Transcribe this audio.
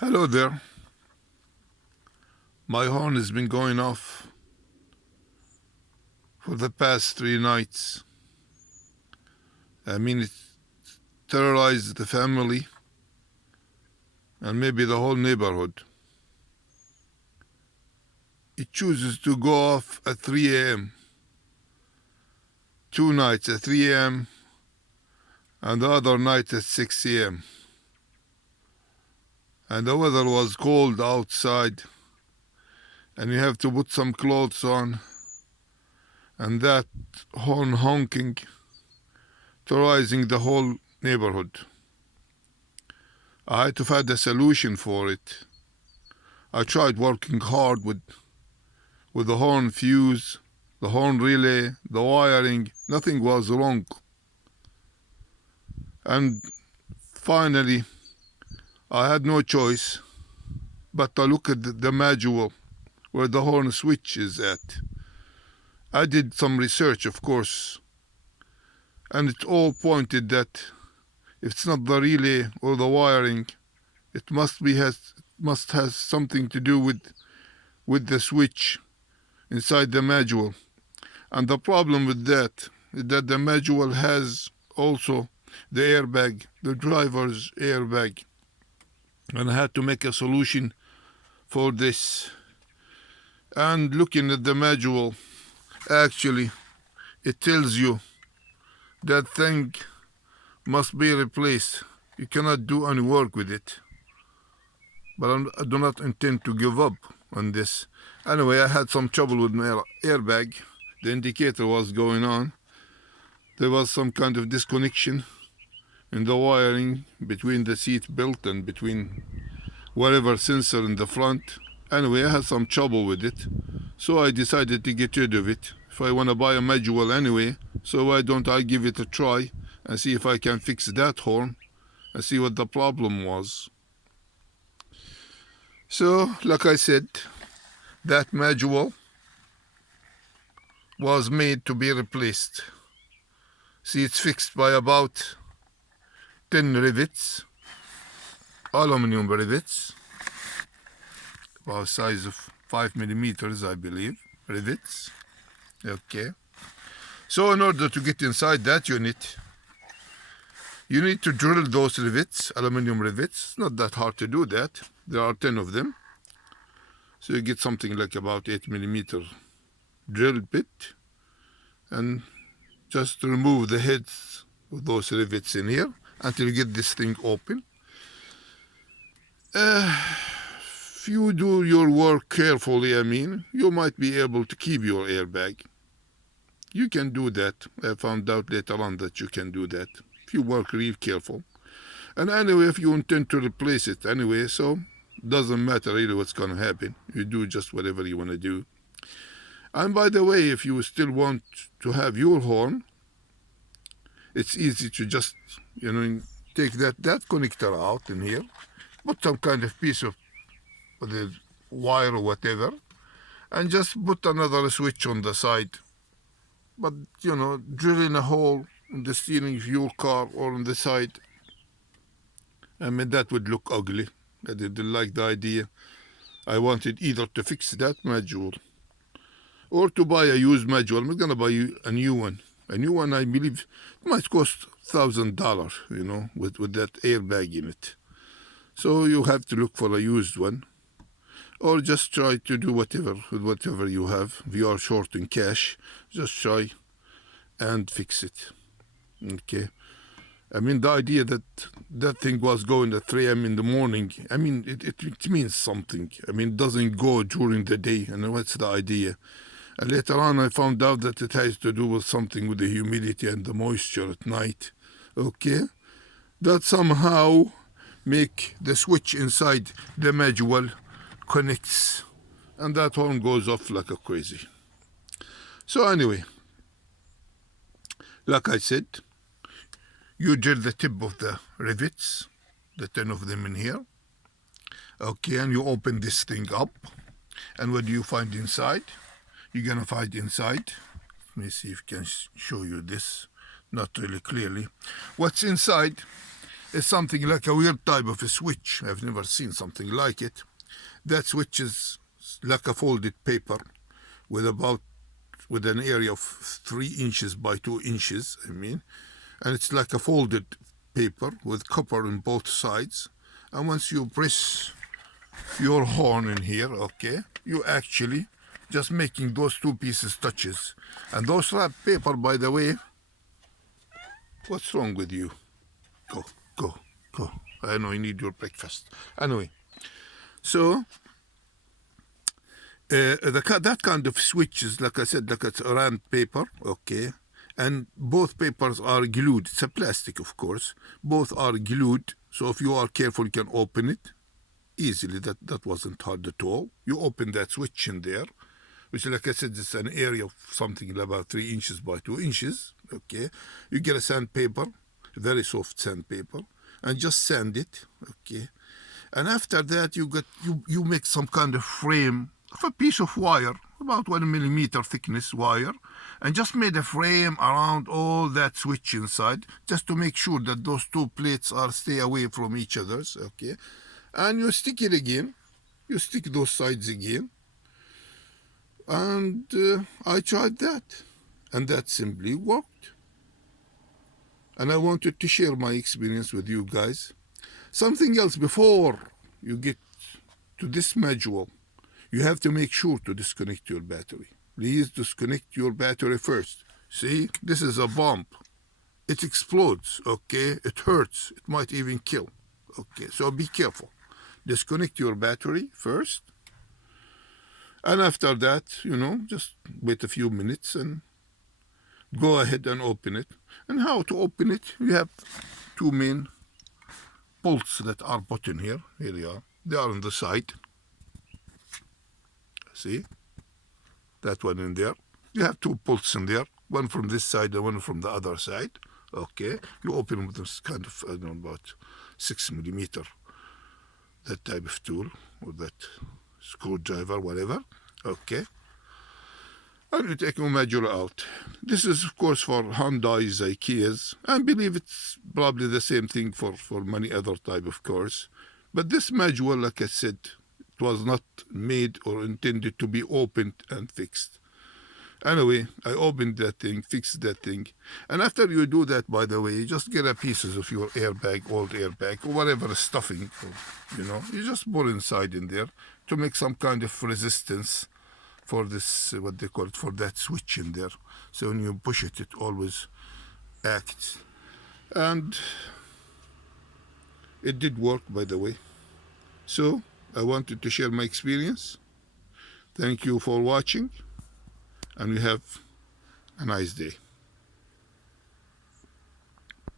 Hello there. My horn has been going off for the past 3 nights. It terrorized the family and maybe the whole neighborhood. It chooses to go off at 3 a.m. 2 nights at 3 a.m. and the other night at 6 a.m. And the weather was cold outside and you have to put some clothes on, and that horn honking, terrorizing the whole neighborhood. I had to find a solution for it. I tried working hard with the horn fuse, the horn relay, the wiring. Nothing was wrong. And finally, I had no choice but to look at the manual where the horn switch is at. I did some research, of course, and it all pointed that if it's not the relay or the wiring, it must have something to do with the switch inside the manual. And the problem with that is that the manual has also the airbag, the driver's airbag. And I had to make a solution for this. And looking at the manual, actually, it tells you that thing must be replaced. You cannot do any work with it. But I do not intend to give up on this. Anyway, I had some trouble with my airbag. The indicator was going on. There was some kind of disconnection in the wiring between the seat belt and between whatever sensor in the front. Anyway, I had some trouble with it, so I decided to get rid of it. If I want to buy a manual anyway, so why don't I give it a try and see if I can fix that horn and see what the problem was. So, like I said, that manual was made to be replaced. See, it's fixed by about 10 rivets, aluminum rivets, about size of 5 millimeters, I believe, rivets. Okay. So in order to get inside that unit, you need to drill those rivets, aluminum rivets. It's not that hard to do that. There are 10 of them. So you get something like about 8 millimeter drill bit, and just remove the heads of those rivets in here until you get this thing open. If you do your work carefully, you might be able to keep your airbag. You can do that. I found out later on that you can do that if you work real careful. And anyway, if you intend to replace it anyway, so doesn't matter really what's going to happen. You do just whatever you want to do. And by the way, if you still want to have your horn, it's easy to just, take that connector out in here, put some kind of piece of the wire or whatever, and just put another switch on the side. But, drilling a hole in the steering of your car or on the side, that would look ugly. I didn't like the idea. I wanted either to fix that manual or to buy a used manual. I'm going to buy you a new one. A new one, I believe, might cost $1,000, with that airbag in it. So you have to look for a used one, or just try to do whatever with whatever you have. If you are short in cash, just try and fix it. Okay. The idea that that thing was going at 3 a.m. in the morning, it means something. It doesn't go during the day, and what's the idea? And later on, I found out that it has to do with something with the humidity and the moisture at night. Okay? That somehow make the switch inside the manual connects, and that horn goes off like a crazy. So anyway, like I said, you drill the tip of the rivets, the 10 of them in here. Okay, and you open this thing up, and what do you find inside? You're gonna find inside, let me see if I can show you this, not really clearly. What's inside is something like a weird type of a switch. I've never seen something like it. That switch is like a folded paper with an area of 3 inches by 2 inches, and it's like a folded paper with copper on both sides. And once you press your horn in here, okay, you actually just making those 2 pieces touches. And those wrap paper, by the way, what's wrong with you? Go. I know you need your breakfast. Anyway, so that kind of switch is, like I said, like it's round paper, okay, and both papers are glued. It's a plastic, of course. Both are glued, so if you are careful, you can open it easily. That wasn't hard at all. You open that switch in there, which, like I said, is an area of something about 3 inches by 2 inches, okay. You get a sandpaper, very soft sandpaper, and just sand it, okay. And after that, you make some kind of frame of a piece of wire, about 1 millimeter thickness wire, and just made a frame around all that switch inside, just to make sure that those 2 plates stay away from each other's, okay. And you stick it again, you stick those sides again, and I tried that, and that simply worked. And I wanted to share my experience with you guys. Something else, before you get to this module, you have to make sure to disconnect your battery. Please disconnect your battery first. See, this is a bomb. It explodes, okay? It hurts. It might even kill, okay? So be careful. Disconnect your battery first. And after that, just wait a few minutes and go ahead and open it. And how to open it? You have 2 main bolts that are put in here. Here they are. They are on the side. See? That one in there. You have 2 bolts in there. One from this side and one from the other side. Okay. You open with this kind of, I don't know, about 6 millimeter. That type of tool. Or that screwdriver, whatever. Okay. And you take a module out. This is, of course, for Hyundai's, Kias. I believe it's probably the same thing for many other type of cars. But this module, like I said, it was not made or intended to be opened and fixed. Anyway, I opened that thing, fixed that thing. And after you do that, by the way, you just get a pieces of your airbag, old airbag, or whatever stuffing, you just put inside in there to make some kind of resistance for this, what they call it, for that switch in there. So when you push it, it always acts. And it did work, by the way. So I wanted to share my experience. Thank you for watching, and you have a nice day.